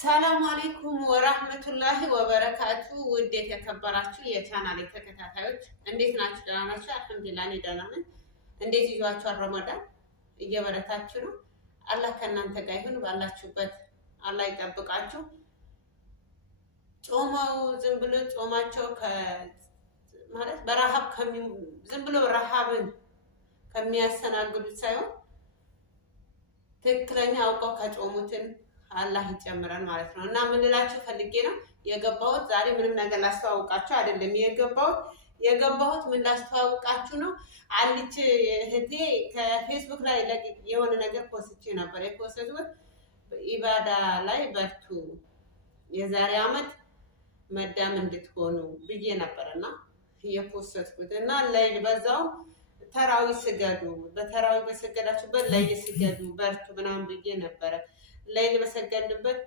ሰላም አለይኩም ወራህመቱላሂ ወበረካቱ። ውድ የተከበራችሁ የቻናሌ ተከታታዮች እንዴት ናችሁ? ደህና ናችሁ? አልሐምዱሊላህ እኔ ደህና ነኝ። እንዴት ይዟችኋል? ረመዳን እየበረታችሁ ነው? አላህ ከእናንተ ጋር ይሁን። ባላችሁበት አላህ ይጠብቃችሁ። ጾመው ዝም ብሎ ጾማቸው ማለት በረሃብ ዝም ብሎ ረሃብን ከሚያስተናግዱት ሳይሆን ትክክለኛ አውቀው ከጾሙትን አላህ ይጨምረን ማለት ነው። እና ምን ልላችሁ ፈልጌ ነው የገባሁት ዛሬ ምንም ነገር ላስተዋውቃችሁ አይደለም የገባሁት ምን ላስተዋውቃችሁ ነው። አንዲት እህቴ ከፌስቡክ ላይ የሆነ ነገር ፖስቼ ነበር። የፖስቱት ኢባዳ ላይ በርቱ የዛሬ አመት መዳም እንድትሆኑ ብዬ ነበርና የፖስትኩት እና ለይል በዛው ተራዊ ስገዱ፣ በተራዊ በሰገዳችሁበት ለይል ስገዱ በርቱ ምናምን ብዬ ነበረ። ለይል በሰገድንበት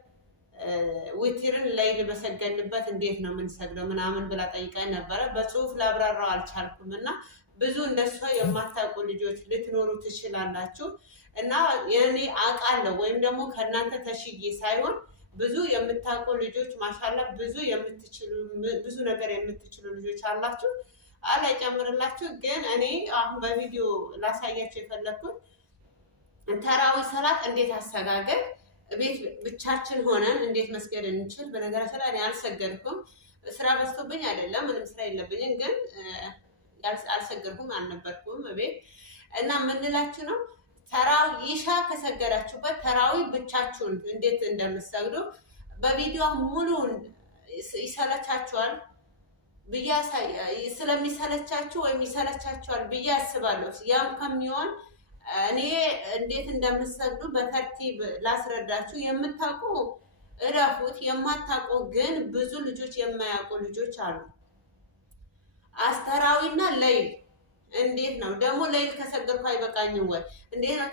ዊትርን ለይል በሰገድንበት እንዴት ነው የምንሰግደው ምናምን ብላ ጠይቃኝ ነበረ። በጽሁፍ ላብራራው አልቻልኩም እና ብዙ እንደሷ የማታውቁ ልጆች ልትኖሩ ትችላላችሁ እና የኔ አውቃለሁ ወይም ደግሞ ከእናንተ ተሽዬ ሳይሆን ብዙ የምታውቁ ልጆች ማሻላ ብዙ ነገር የምትችሉ ልጆች አላችሁ። አላህ ይጨምርላችሁ። ግን እኔ አሁን በቪዲዮ ላሳያችሁ የፈለኩት ተራዊ ሰላት እንዴት አሰጋገድ ቤት ብቻችን ሆነን እንዴት መስገድ እንችል። በነገራችን ላይ እኔ አልሰገድኩም፣ ስራ በዝቶብኝ አይደለም፣ ምንም ስራ የለብኝም። ግን አልሰገድኩም፣ አልነበርኩም ቤት እና ምንላችሁ ነው ተራዊ ኢሻ ከሰገዳችሁበት ተራዊ ብቻችሁን እንዴት እንደምትሰግዱ በቪዲዮ ሙሉን ይሰለቻችኋል ብዬ ስለሚሰለቻችሁ ወይም ይሰለቻችኋል ብዬ አስባለሁ። ያም ከሚሆን እኔ እንዴት እንደምትሰግዱ በተርቲብ ላስረዳችሁ። የምታውቁ እረፉት፣ የማታውቁ ግን ብዙ ልጆች የማያውቁ ልጆች አሉ። አስተራዊና ለይል እንዴት ነው ደግሞ? ለይል ከሰገድኩ አይበቃኝም ወይ? እንዴት ነው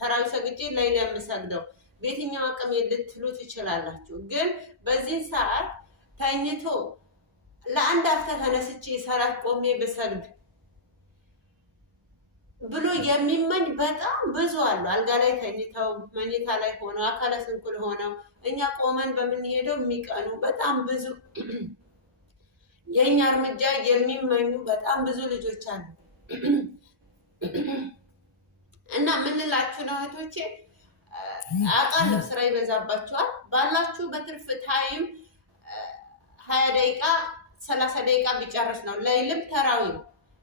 ተራዊ ሰግጄ ለይል የምሰግደው? በየትኛው አቅም ልትሉ ትችላላችሁ። ግን በዚህን ሰዓት ተኝቶ ለአንድ አፍታ ተነስቼ ሰላት ቆሜ ብሰግድ ብሎ የሚመኝ በጣም ብዙ አሉ። አልጋ ላይ ተኝተው መኝታ ላይ ሆነው አካለ ስንኩል ሆነው እኛ ቆመን በምንሄደው የሚቀኑ በጣም ብዙ የኛ እርምጃ የሚመኙ በጣም ብዙ ልጆች አሉ። እና ምንላችሁ ነው እህቶቼ፣ አውቃለሁ ስራ ይበዛባችኋል። ባላችሁ በትርፍ ታይም 20 ደቂቃ 30 ደቂቃ ቢጨርስ ነው። ለይልም ተራዊም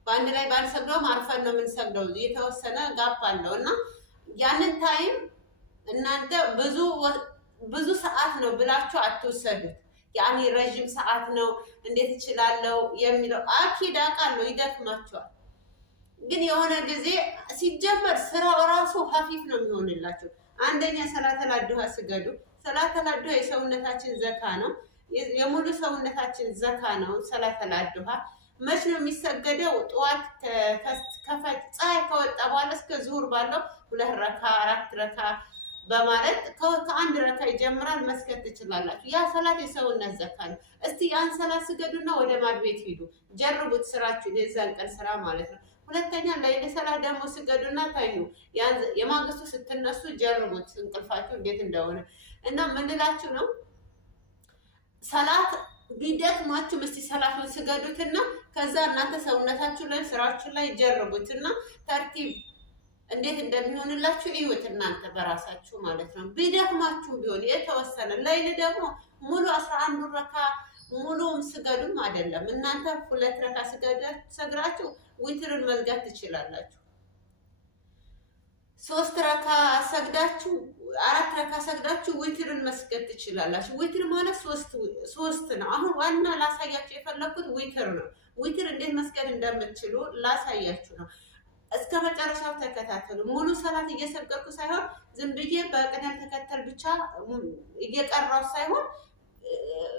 በአንድ ላይ ባንሰግደውም አርፈን ነው የምንሰግደው። የተወሰነ ጋፕ አለው እና ያንን ታይም እናንተ ብዙ ሰዓት ነው ብላችሁ አትወሰዱት። ያኔ ረጅም ሰዓት ነው እንዴት እችላለሁ የሚለው አኪድ አውቃለሁ ይደክማችኋል። ግን የሆነ ጊዜ ሲጀመር ስራው ራሱ ሀፊፍ ነው የሚሆንላችሁ። አንደኛ ሰላተል አዱሃ ስገዱ። ሰላተል አዱሃ የሰውነታችን ዘካ ነው፣ የሙሉ ሰውነታችን ዘካ ነው። ሰላተል አዱሃ መች ነው የሚሰገደው? ጠዋት ፀሐይ ከወጣ በኋላ እስከ ዙሁር ባለው 2 ረካ 4 ረካ በማለት ከአንድ ረካ ይጀምራል። መስገድ ትችላላችሁ። ያ ሰላት የሰውነት ዘካ ነው። እስቲ ያን ሰላት ስገዱና ወደ ማድ ቤት ሂዱ፣ ጀርቡት ስራችሁ የዛን ቀን ስራ ማለት ነው። ሁለተኛ ለይል ሰላት ደግሞ ስገዱና ታዩ። የማግስቱ ስትነሱ ጀርቡት እንቅልፋችሁ እንዴት እንደሆነ እና ምንላችሁ ነው ሰላት ቢደክማችሁ እስቲ ሰላቱን ስገዱትና ከዛ እናንተ ሰውነታችሁ ላይ ስራችሁ ላይ ጀርቡትና ተርቲብ እንዴት እንደሚሆንላችሁ እዩት እናንተ በራሳችሁ ማለት ነው። ቢደክማችሁ ቢሆን የተወሰነ ለይል ደግሞ ሙሉ 11 ረካ ሙሉም ስገዱም አይደለም። እናንተ 2 ረካ ሰግዳችሁ ዊትርን መዝጋት ትችላላችሁ። 3 ረካ ሰግዳችሁ 4 ረካ ሰግዳችሁ ዊትርን መስገድ ትችላላችሁ። ዊትር ማለት 3 ነው። አሁን ዋና ላሳያችሁ የፈለኩት ዊትር ነው። ዊትር እንዴት መስገድ እንደምትችሉ ላሳያችሁ ነው። እስከ መጨረሻው ተከታተሉ። ሙሉ ሰላት እየሰገድኩ ሳይሆን ዝም ብዬ በቅደም ተከተል ብቻ እየቀራው ሳይሆን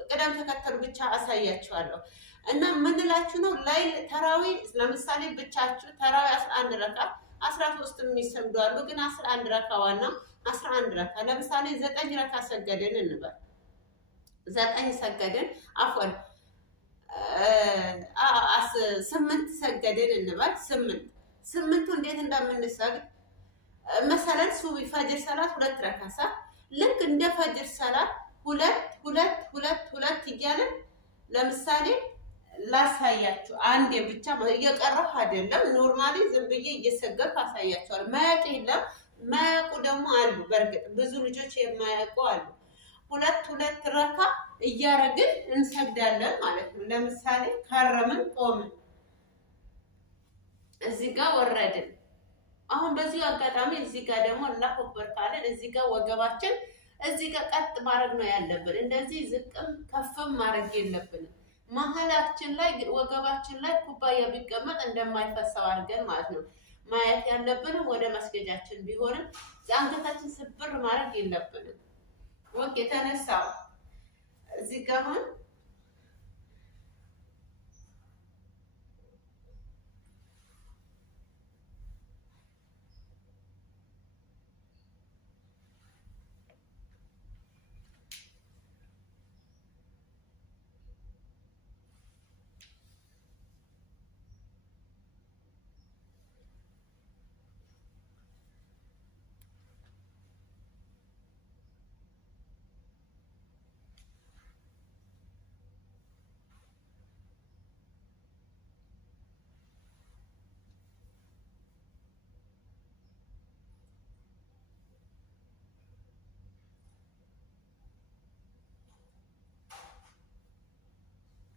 ቅደም ተከተል ብቻ አሳያችኋለሁ። እና ምንላችሁ ነው ለይል ተራዊ ለምሳሌ ብቻችሁ ተራዊ 11 ረካ 13 የሚሰግዱ አሉ። ግን 11 ረካ ዋና 11 ረካ ለምሳሌ 9 ረካ ሰገድን እንበል። 9 ሰገድን አፎን 8 ሰገድን እንበል። 8ቱ እንዴት እንደምንሰግድ መሰለን ሱቢ ፈጅር ሰላት 2 ረካ ልክ እንደ ፈጅር ሰላት ሁለት ሁለት ሁለት ሁለት እያለን ለምሳሌ ላሳያችሁ። አንዴ ብቻ እየቀረሁ አይደለም፣ ኖርማሊ ዝም ብዬ እየሰገድኩ አሳያችኋለሁ። ማያውቅ የለም፣ ማያውቁ ደግሞ አሉ። በእርግጥ ብዙ ልጆች የማያውቁ አሉ። ሁለት ሁለት ረካ እያረግን እንሰግዳለን ማለት ነው። ለምሳሌ ከረምን፣ ቆምን፣ እዚህ ጋር ወረድን። አሁን በዚሁ አጋጣሚ እዚህ ጋር ደግሞ አላሁ አክበር ካለን እዚህ ጋር ወገባችን እዚህ ጋር ቀጥ ማድረግ ነው ያለብን። እንደዚህ ዝቅም ከፍም ማድረግ የለብንም። መሀላችን ላይ ወገባችን ላይ ኩባያ ቢቀመጥ እንደማይፈሰው አድርገን ማለት ነው ማየት ያለብንም። ወደ መስገጃችን ቢሆንም አንገታችን ስብር ማድረግ የለብንም። ወቅ የተነሳው እዚህ ጋር አሁን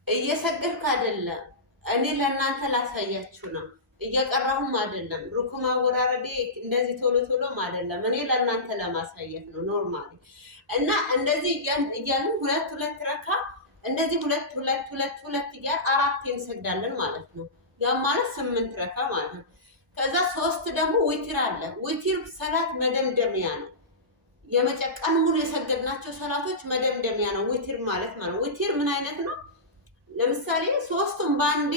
እየሰገድኩ አይደለም፣ እኔ ለእናንተ ላሳያችሁ ነው። እየቀራሁም አይደለም። ሩኩም አወራረዴ እንደዚህ ቶሎ ቶሎም አይደለም። እኔ ለእናንተ ለማሳየት ነው ኖርማሊ። እና እንደዚህ እያልን ሁለት ሁለት ረካ እንደዚህ ሁለት ሁለት ሁለት ሁለት እያል አራት እንሰግዳለን ማለት ነው። ያ ማለት 8 ረካ ማለት ነው። ከዛ 3 ደግሞ ዊትር አለ። ዊትር ሰላት መደምደሚያ ነው። የመጨቀን ሙሉ የሰገድናቸው ሰላቶች መደምደሚያ ነው ዊትር ማለት ማለት። ዊትር ምን አይነት ነው? ለምሳሌ 3ቱም ባንዴ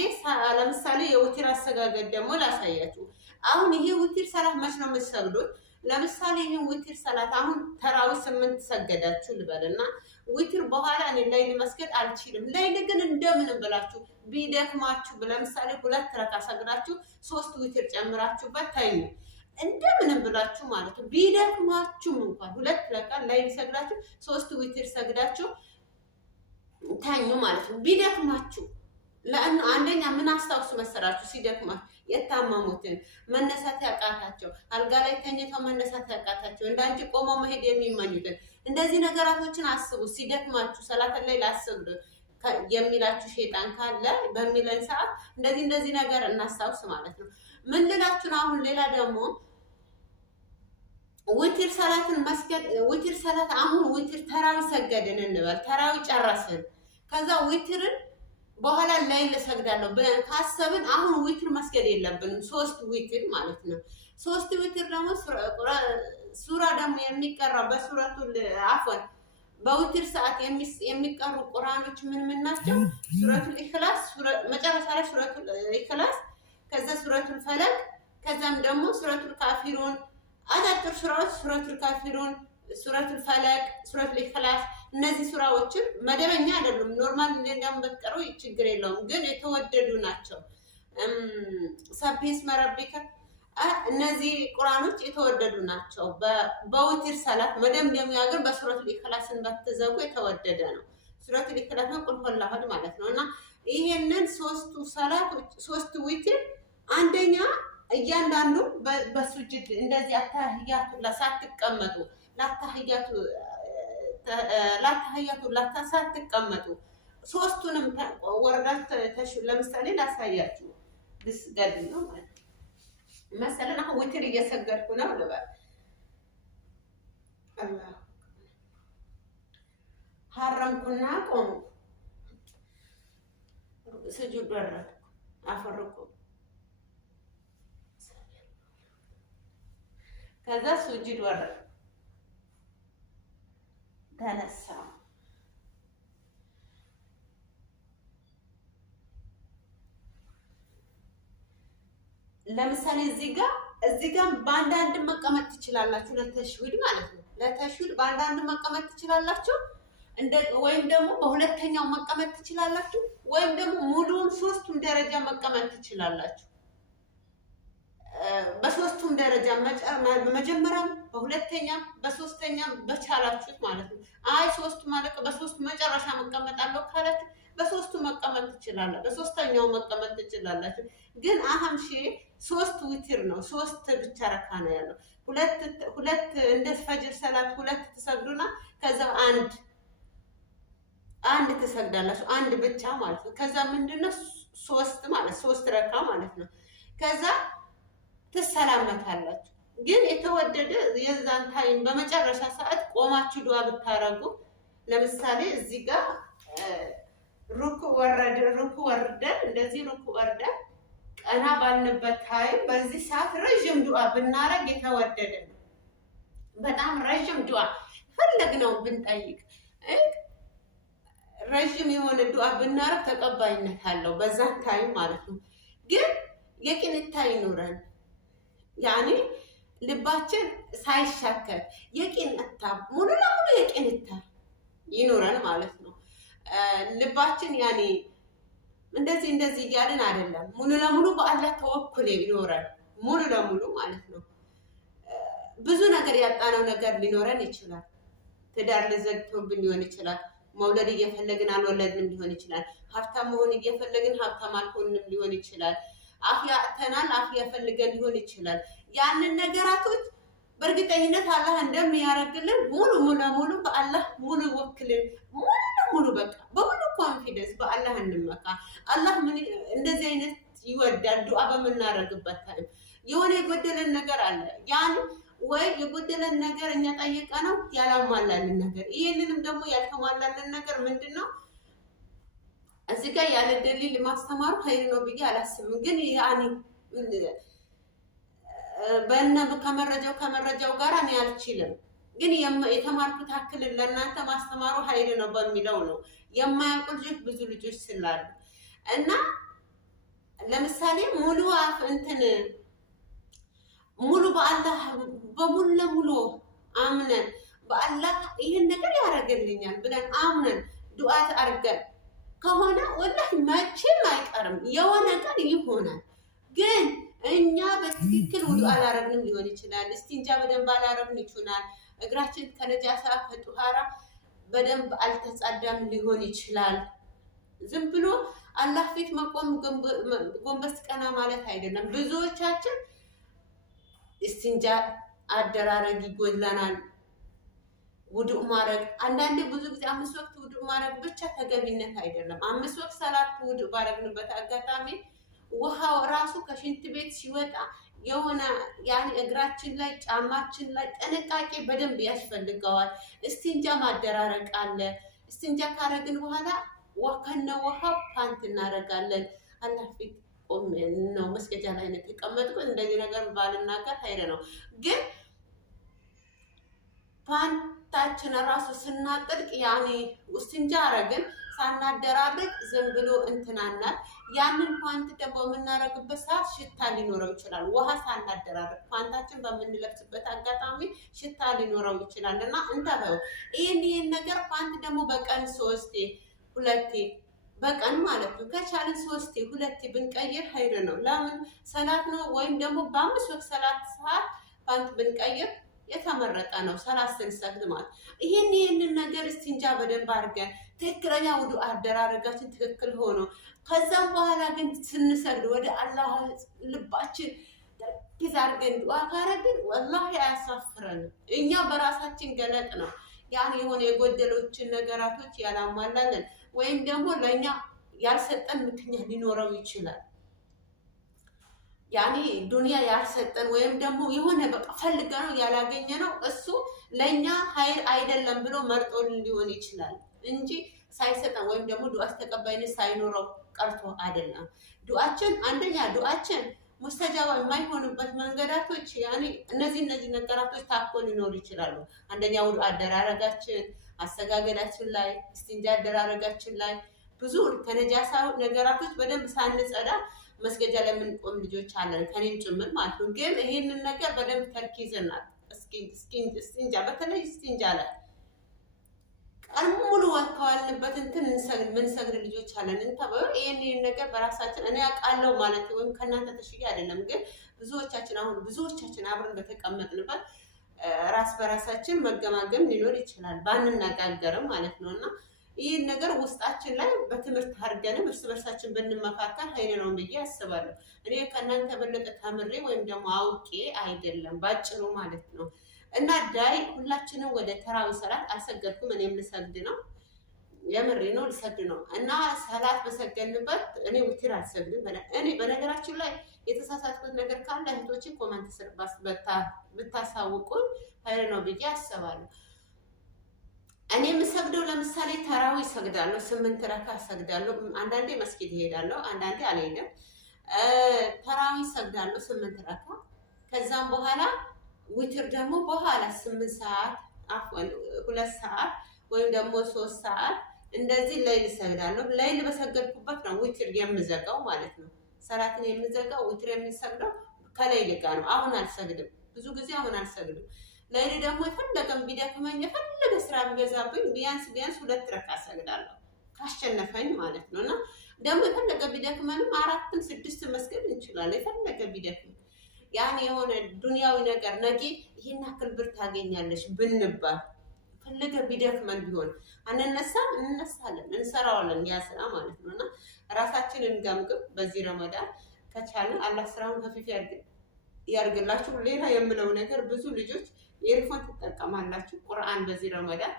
ለምሳሌ የዊትር አሰጋገድ ደግሞ ላሳያችሁ። አሁን ይሄ ዊትር ሰላት መች ነው የምትሰግዱት? ለምሳሌ ይሄን ዊትር ሰላት አሁን ተራዊ 8 ሰገዳችሁ ልበልና ዊትር በኋላ እኔ ሌሊት መስገድ አልችልም። ሌሊት ግን እንደምንም ብላችሁ ቢደክማችሁ ለምሳሌ 2 ረካ ሰግዳችሁ 3 ዊትር ጨምራችሁበት ተኙ። እንደምንም ብላችሁ ማለት ነው። ቢደክማችሁም እንኳን 2 ረካ ሌሊት ሰግዳችሁ 3 ዊትር ሰግዳችሁ ታኙ ማለት ነው። ቢደክማችሁ ለአንዱ አንደኛ ምን አስታውሱ መሰራችሁ? ሲደክማችሁ የታመሙትን መነሳት ያቃታቸው አልጋ ላይ ተኝተው መነሳት ያቃታቸው እንዳንቺ ቆመው መሄድ የሚመኙትን እንደዚህ ነገራቶችን አስቡ። ሲደክማችሁ ሰላት ላይ ላሰግዱ የሚላችሁ ሸይጣን ካለ በሚለን ሰዓት እንደዚህ ነገር እናስታውስ ማለት ነው። ምን ልላችሁ ነው? አሁን ሌላ ደግሞ ዊትር ሰላትን መስገድ ዊትር ሰላት አሁን ዊትር ተራዊ ሰገድን እንበል፣ ተራዊ ጨረስን። ከዛ ዊትርን በኋላ ላይ ለሰግዳለሁ ብለን ካሰብን አሁን ዊትር መስገድ የለብንም። 3 ዊትር ማለት ነው። 3 ዊትር ደግሞ ሱራ ደግሞ የሚቀራው በሱረቱል አፍወን በዊትር ሰዓት የሚቀሩ ቁርአኖች ምን ናቸው? ሱረቱል ኢኽላስ መጨረሻ ላይ ሱረቱል ኢኽላስ፣ ከዛ ሱረቱል ፈለቅ፣ ከዛም ደግሞ ሱረቱል ካፊሩን አጫጭር ሱራዎች ሱረቱል ካፊሩን፣ ሱረቱል ፈለቅ፣ ሱረቱል ኢኽላስ። እነዚህ ሱራዎችን መደበኛ አይደሉም። ኖርማል እንደኛም በቀሩ ችግር የለውም፣ ግን የተወደዱ ናቸው። ሰቢስ መረቢከ እነዚህ ቁርአኖች የተወደዱ ናቸው። በዊትር ሰላት መደምደሚያ ግን በሱረቱል ኢኽላስን በተዘጉ የተወደደ ነው። ሱረቱል ኢኽላስ ነው ቁል ሁወላሁ አሐድ ማለት ነው። እና ይሄንን 3ቱ ሰላቶች 3 ዊትር አንደኛ እያንዳንዱ በሱጅድ እንደዚህ አታህያቱ ሳትቀመጡ ላታህያቱ ሳትቀመጡ 3ቱንም ወረዳት ለምሳሌ ላሳያችሁ። ልስገድ ነው ማለት መሰለን። አሁን ዊትር እየሰገድኩ ነው ልበል። አላህ ሐረምኩና ቆሙ፣ ስጁድ ወረድኩ፣ አፈርኩ፣ ከዛ ሱጁድ ወረድኩ፣ ተነሳ። ለምሳሌ እዚህ ጋር በአንዳንድ መቀመጥ ትችላላችሁ። ለተሽዊድ ማለት ነው። ለተሽዊድ በአንዳንድ መቀመጥ ትችላላችሁ። ወይም ደግሞ በሁለተኛው መቀመጥ ትችላላችሁ። ወይም ደግሞ ሙሉውን 3ቱም ደረጃ መቀመጥ ትችላላችሁ። በሶስቱም ደረጃ በመጀመሪያም በሁለተኛም በሶስተኛም በቻላችሁት ማለት ነው። አይ ሶስቱ ማለት በሶስቱ መጨረሻ መቀመጣለሁ ካላችሁ በሶስቱ መቀመጥ ትችላላችሁ፣ በሶስተኛው መቀመጥ ትችላላችሁ። ግን አህም ሶስት ዊትር ነው፣ ሶስት ብቻ ረካ ነው ያለው። ሁለት እንደ ፈጅር ሰላት ሁለት ትሰግዱና ከዛ አንድ ትሰግዳላችሁ፣ አንድ ብቻ ማለት ነው። ከዛ ምንድነው ሶስት ማለት ሶስት ረካ ማለት ነው። ከዛ ትሰላመታላችሁ። ግን የተወደደ የዛን ታይም በመጨረሻ ሰዓት ቆማችሁ ዱዓ ብታረጉ፣ ለምሳሌ እዚህ ጋር ሩኩ ወርደን እንደዚህ ሩኩ ወርደን ቀና ባልንበት ታይም በዚህ ሰዓት ረጅም ዱዓ ብናረግ የተወደደ ነው። በጣም ረጅም ዱዓ ፈለግነው ብንጠይቅ ረጅም የሆነ ዱዓ ብናረግ ተቀባይነት አለው በዛ ታይም ማለት ነው። ግን የቂንታ ይኑረን፣ ያኔ ልባችን ሳይሻከር የቂንታ ሙሉ ለሙሉ የቂንታ ይኑረን ማለት ነው። ልባችን ያኔ እንደዚህ እያልን አይደለም፣ ሙሉ ለሙሉ በአላህ ተወኩል ይኖረን ሙሉ ለሙሉ ማለት ነው። ብዙ ነገር ያጣነው ነገር ሊኖረን ይችላል። ትዳር ልዘግቶብን ሊሆን ይችላል። መውለድ እየፈለግን አልወለድንም ሊሆን ይችላል። ሀብታም መሆን እየፈለግን ሀብታም አልሆንም ሊሆን ይችላል። አፍያ አጥተናል፣ አፍያ ፈልገን ሊሆን ይችላል። ያንን ነገራቶች በእርግጠኝነት አላህ እንደሚያደርግልን ሙሉ ለሙሉ በአላህ ሙሉ ወክልን ሙሉ በቃ በሙሉ ኮንፊደንስ በአላህ እንመካ። አላህ ምን እንደዚህ አይነት ይወዳል። ዱዓ በምናደርግበት ታይም የሆነ የጎደለን ነገር አለ። ያን ወይ የጎደለን ነገር እኛ ጠይቀ ነው ያላሟላልን ነገር፣ ይሄንንም ደግሞ ያልተሟላልን ነገር ምንድነው? እዚህ ጋር ያለ ደሊል ማስተማሩ ኸይር ነው ብዬ አላስብም። ግን ያኔ ከመረጃው ጋር እኔ አልችልም። ግን የተማርኩት አክል ለእናንተ ማስተማሩ ኃይል ነው በሚለው ነው። የማያውቁ ልጆች ብዙ ልጆች ስላሉ እና ለምሳሌ ሙሉ በአላህ በሙሉ ለሙሉ አምነን በአላህ ይህን ነገር ያደርግልኛል ብለን አምነን ዱዓት አድርገን ከሆነ ወላሂ መቼም አይቀርም፣ የሆነ ቀን ይሆናል። ግን እኛ በትክክል ውዱ አላረግንም ሊሆን ይችላል። እስቲንጃ በደንብ አላረግን ይችላል። እግራችን ከነጃሳ ከጡሃራ በደንብ አልተጻዳም ሊሆን ይችላል። ዝም ብሎ አላህ ፊት መቆም ጎንበስ ቀና ማለት አይደለም። ብዙዎቻችን እስቲንጃ አደራረግ ይጎድለናል። ውዱእ ማድረግ አንዳንዴ ብዙ ጊዜ 5 ወቅት ውዱእ ማድረግ ብቻ ተገቢነት አይደለም። 5 ወቅት ሰላት ውዱእ ባረግንበት አጋጣሚ ውሃው ራሱ ከሽንት ቤት ሲወጣ የሆነ ያኔ እግራችን ላይ ጫማችን ላይ ጥንቃቄ በደንብ ያስፈልገዋል። እስቲንጃ ማደራረቅ አለ። እስቲንጃ ካረግን በኋላ ከነ ውሃው ፓንት እናደርጋለን። አላህ ፊት ቆም ነው መስገጃ ላይ ነው የተቀመጥኩት። እንደዚህ ነገር ባልናገር ኃይል ነው። ግን ፓንታችን ራሱ ስናጥልቅ ያኔ እስቲንጃ አረግን ሳናደራርቅ ዝም ብሎ እንትናናል። ያንን ፓንት ደግሞ የምናረግበት ሰዓት ሽታ ሊኖረው ይችላል። ውሃ ሳናደራርቅ ፓንታችን በምንለብስበት አጋጣሚ ሽታ ሊኖረው ይችላል እና እንታበው ይህን ነገር ፓንት ደግሞ በቀን 2 በቀን ማለት ነው ከቻልን 2 ብንቀይር ኃይር ነው። ለምን ሰላት ነው ወይም ደግሞ በ5 ወቅት ሰላት ሰዓት ፓንት ብንቀይር የተመረጠ ነው። ሰላት ስንሰግድ ማለት ይህንን ነገር እስቲንጃ በደንብ አድርገን ትክክለኛ ውዱእ አደራረጋችን ትክክል ሆኖ ከዛም በኋላ ግን ስንሰግድ ወደ አላህ ልባችን ተርኪዝ አድርገን ዱዓ ካረግን ወላሂ አያሳፍረንም። እኛ በራሳችን ገለጥ ነው ያን የሆነ የጎደሎችን ነገራቶች ያላሟላለን ወይም ደግሞ ለኛ ያልሰጠን ምክንያት ሊኖረው ይችላል። ያኔ ዱንያ ያልሰጠን ወይም ደግሞ የሆነ በቃ ፈልገነው ያላገኘነው እሱ ለኛ ኃይል አይደለም ብሎ መርጦልን ሊሆን ይችላል እንጂ ሳይሰጠን ወይም ደግሞ ዱዓስ ተቀባይነት ሳይኖረው ቀርቶ አይደለም። ዱዓችን አንደኛ ዱዓችን ሙስተጃባ የማይሆንበት መንገዳቶች ያኔ እነዚህ ነገራቶች ታኮ ሊኖሩ ይችላሉ። አንደኛ ውዱእ አደራረጋችን፣ አሰጋገዳችን ላይ፣ እስቲንጃ አደራረጋችን ላይ ብዙ ከነጃሳ ነገራቶች በደንብ ሳንጸዳ መስገጃ ላይ የምንቆም ልጆች አለን፣ ከኔም ጭምር ማለት ነው። ግን ይሄንን ነገር በደንብ ተርኪዘናል። እስቲንጃ በተለይ እስቲንጃ ላይ ቀን ሙሉ ከዋልንበት እንትን ምንሰግድ ልጆች አለን። ይህን ነገር በራሳችን እኔ አውቃለሁ ማለት ወይም ከእናንተ ተሽዬ አይደለም፣ ግን ብዙዎቻችን አብረን በተቀመጥንበት ራስ በራሳችን መገማገም ሊኖር ይችላል፣ ባንነጋገርም ማለት ነው። እና ይህን ነገር ውስጣችን ላይ በትምህርት አድርገንም እርስ በርሳችን ብንመካከል ኃይል ነው ብዬ አስባለሁ። እኔ ከእናንተ በለጠ ተምሬ ወይም ደግሞ አውቄ አይደለም፣ ባጭሩ ማለት ነው። እና ዳይ ሁላችንም ወደ ተራዊ ሰላት አልሰገድኩም። እኔም ልሰግድ ነው፣ የምሬ ነው ልሰግድ ነው። እና ሰላት በሰገድንበት እኔ ውትር አልሰግድም። እኔ በነገራችን ላይ የተሳሳትኩት ነገር ካለ እህቶቼ ኮመንት ስር ብታሳውቁን ኃይል ነው ብዬ አስባለሁ። እኔ የምሰግደው ለምሳሌ ተራዊ ሰግዳለሁ፣ 8 ረካ ሰግዳለሁ። አንዳንዴ መስጊድ እሄዳለሁ፣ አንዳንዴ አልሄድም። ተራዊ ሰግዳለሁ 8 ረካ። ከዛም በኋላ ዊትር ደግሞ በኋላ 8 ሰዓት 2 ሰዓት ወይም ደግሞ 3 ሰዓት እንደዚህ ሌይል ሰግዳለሁ። ሌይል በሰገድኩበት ነው ዊትር የምዘጋው ማለት ነው። ሰላትን የምዘጋው ዊትር የሚሰግደው ከሌይል ጋር ነው። አሁን አልሰግድም፣ ብዙ ጊዜ አሁን አልሰግድም። ሌይል ደግሞ የፈለገም ቢደክመኝ የፈለገ ስራ ቢበዛብኝ ቢያንስ 2 ረካ ሰግዳለሁ ካሸነፈኝ ማለት ነው። እና ደግሞ የፈለገ ቢደክመንም 4ም 6ም መስገድ እንችላለን። የፈለገ ቢደክመን ያን የሆነ ዱንያዊ ነገር ነገ ይሄን አክል ብር ታገኛለሽ ብንባል ፈለገ ቢደክመን ቢሆን አንነሳም፣ እንነሳለን፣ እንሰራዋለን ያ ስራ ማለት ነው። እና ራሳችንን እንገምግም። በዚህ ረመዳን ከቻልን አላህ ስራውን ከፊፍ ያርግላችሁ። ሌላ የምለው ነገር ብዙ ልጆች ኤርፎን ትጠቀማላችሁ። ቁርአን በዚህ ረመዳን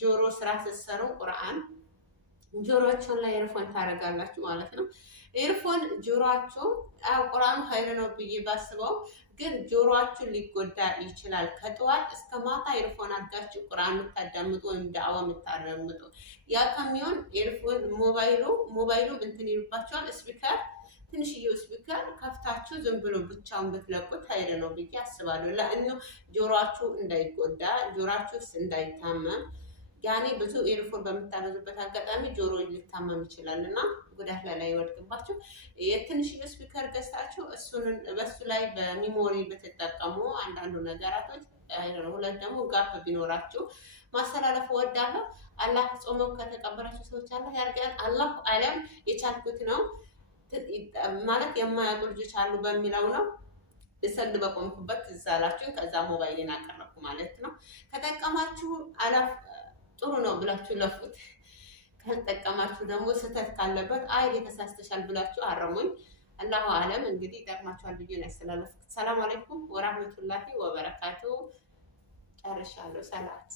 ጆሮ ስራ ስትሰሩ ቁርአን ጆሮአችሁን ላይ ኤርፎን ታደርጋላችሁ ማለት ነው። ኤርፎን ጆሮአችሁ ቁርአኑ ኃይል ነው ብዬ ባስበው፣ ግን ጆሮአችሁ ሊጎዳ ይችላል። ከጠዋት እስከ ማታ ኤርፎን አድርጋችሁ ቁርአን የምታዳምጡ ወይም ዳዕዋ የምታዳምጡ ያ ከሚሆን ኤርፎን ሞባይሉ እንትን ይልባችኋል። ስፒከር ትንሽዬው ስፒከር ከፍታችሁ ዝም ብሎ ብቻውን ብትለቁት ኃይል ነው ብዬ አስባለሁ። ለእኑ ጆሮአችሁ እንዳይጎዳ፣ ጆሮአችሁ እንዳይታመም ያኔ ብዙ ኤርፎን በምታበዙበት አጋጣሚ ጆሮ ሊታመም ይችላል እና ጉዳት ላይ ይወድቅባችሁ። የትንሽ ስፒከር ገዝታችሁ በሱ ላይ በሚሞሪ ብትጠቀሙ አንዳንዱ ነገራቶች ሁለት ደግሞ ጋፕ ቢኖራችሁ ማስተላለፍ እወዳለሁ። አላህ ጾመው ከተቀበላችሁ ሰዎች አላህ ያርገን። አላህ አለም የቻልኩት ነው ማለት የማያውቁ ልጆች አሉ በሚለው ነው ልሰግድ በቆምኩበት ትዝ አላችሁ። ከዛ ሞባይልን አቀረብኩ ማለት ነው። ከጠቀማችሁ ጥሩ ነው ብላችሁ ለፉት። ካልጠቀማችሁ ደግሞ ስህተት ካለበት የተሳስተሻል ብላችሁ አረሙኝ። አላሁ አለም። እንግዲህ ይጠቅማችኋል ብዬ ነው ያስተላለፍኩት። ሰላም አለይኩም ወራህመቱላሂ ወበረካቱ። ጨርሻለሁ። ሰላት